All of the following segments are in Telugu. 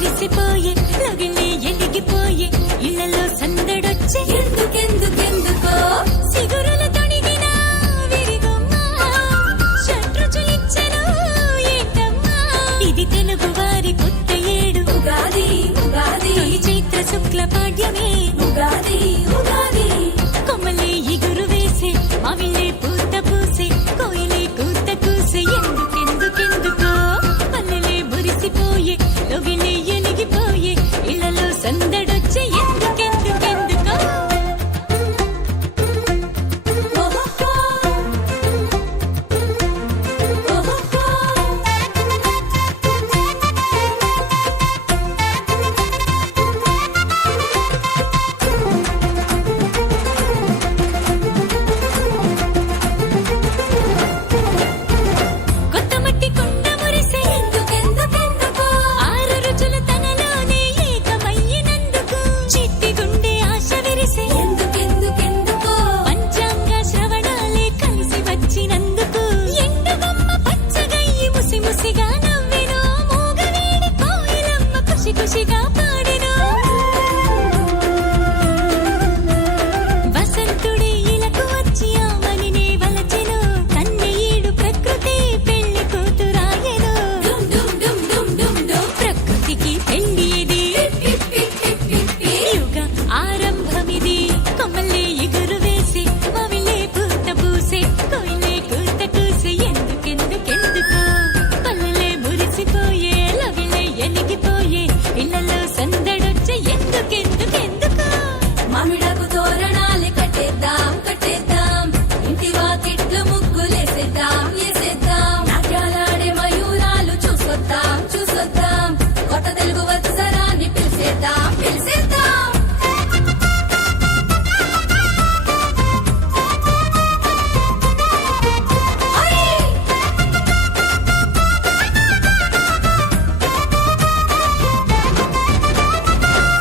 మురిసిపోయే లగిలే ఎలిగిపోయే ఇళ్లలో సందడొచ్చే ఎందుకెందుకెందుకో సిగురుల తొడిగిన విరిగొమ్మ షట్రుచులిచ్చెను ఏంటమ్మా ఇది తెలుగు వారి కొత్త ఏడు ఉగాది ఉగాది చైత్ర శుక్ల పాడ్యమే ఉగాది ఉగాది కొమ్మలే ఇగురు వేసే మావిళ్ళే పూత పూసే కోయిలే కూత కూసే ఎందుకెందుకెందుకో పల్లెలే మురిసిపోయే లొగిలే ఎలిగిపోయే ఇళ్లలో సందడొచ్చే ఎందుకెందుకెందుకో కొత్త మట్టి కుండ మురిసే ఎందుకెందుకెందుకో ఆరు రుచుల తనలోనే ఏకమయ్యినందుకు చిట్టి గుండె ఆశ విరిసే ఎందుకెందుకెందుకో పంచాంగ శ్రవణాలే కలిసి వచ్చినందుకు ఎండుగమ్మ పచ్చగయ్యి ముసి ముసిగా నవ్వెను మూగవేడి కోయిలమ్మ ఖుషి ఖుషిగా పాడెను వసంతుడే ఇలకు వచ్చి ఆమనినే వలచెను కన్నెయీడు ప్రకృతి పెళ్లి కూతురాయెను ప్రకృతికి పెళ్లి ఇది యుగ ఆరంభమిది కొమ్మలే ఎగురు వేసి మావిలే పూత పూసే కోయిలే కూత కూసే ఎందుకెందుకెందుకో పల్లెలే మురిసిపోయే లవిలే ఎలిగిపోయే ఇళ్లలో సందడొచ్చే ఎందుకెందుకెందుకో మామిడాకు తోరణాలు కట్టేద్దాం కట్టేద్దాం ఇంటి వాకిట్లు ముగ్గులేసేద్దాం వేసేద్దాం నాట్యాలాడే మయూరాలు చూసొద్దాం చూసొద్దాం కొత్త తెలుగు వత్సరాన్ని పిలిచేద్దాం పిలిచేద్దాం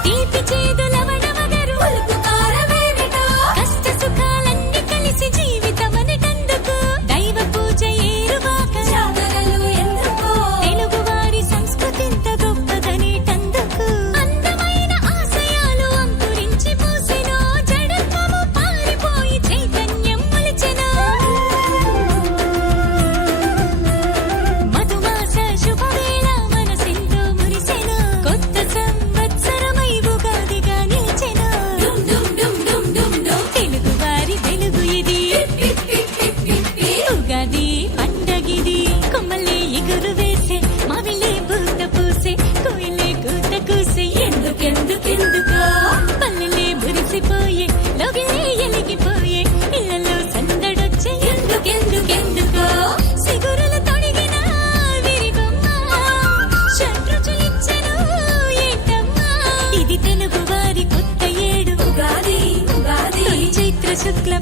తీపి చేదు లవణవగరు పులుపు కారమేమిటో కష్ట సుఖాలన్నీ కలిసి జీవితమనటందుకు దైవ పూజ ఏరువాక జాతరలు ఎందుకో తెలుగు వారి సంస్కృతింత గొప్పదనేటందుకు అందమైన ఆశయాలు అంకురించి పూసెను జడత్వము పారిపోయి చైతన్యం మొలిచెను మధుమాస శుభవేళ మనసెంతో మురిసెను కొత్త సంవత్సరమై ఉగాదిగా నిలిచెను డుమ్ డుమ్ డుమ్ డుమ్ డుమ్ డుమ్ తెలుగు వారి వెలుగు ఇది ఉగాది పండగిది కొమ్మలే ఎగురు వేసే మావిలే పూత పూసే కోయిలే కూత కూసే ఎందుకెందుకెందుకో పల్లెలే మురిసిపోయే లొగిలే ఎలిగిపోయే ఇళ్లలో సందడొచ్చే ఎందుకెందుకెందుకో సిగురుల తొడిగిన విరిగొమ్మ షట్రుచులిచ్చెను ఏంటమ్మా ఇది తెలుగు వారి కొత్త ఏడు ఉగాది ఉగాది చైత్ర శుక్ల